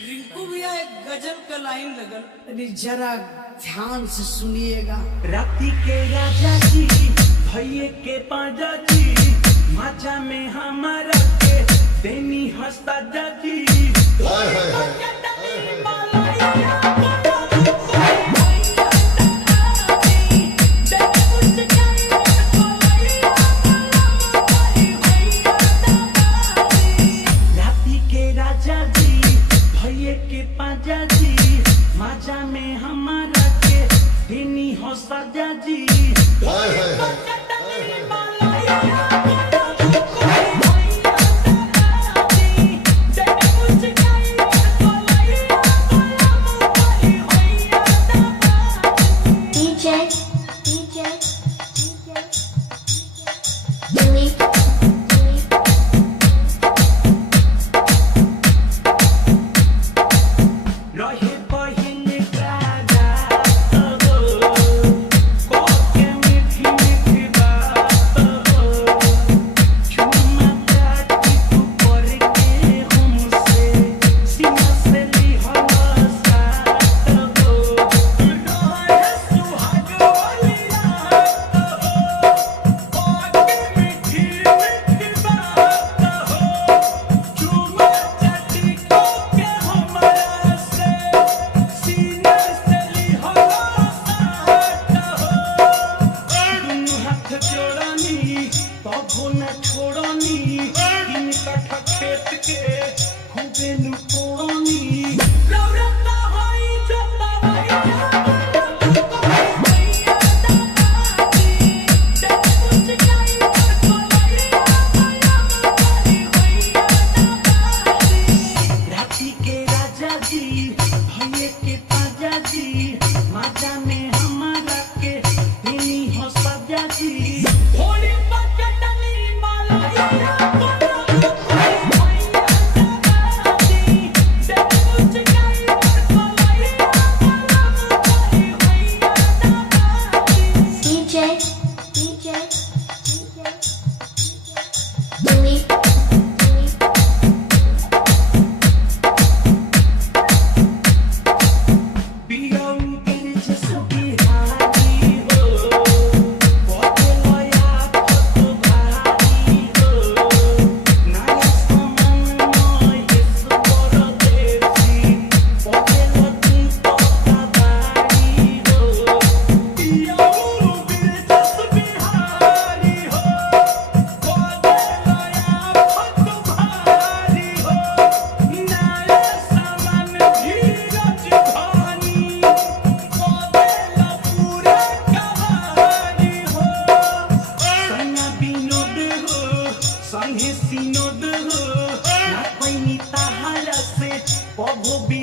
रिंकू भैया एक गजल का लाइन लगल, जरा ध्यान से सुनिएगा। राती के राजा जी भैये के पाजा जी, माजा में हमारा के देनी हंसता जाजी। राती के राजा जी भैये के पाजा जी, माजा में हमारा के देनी हंसता जाजी। संगे सिनोद हो ना कोई ताहरा से पभो भी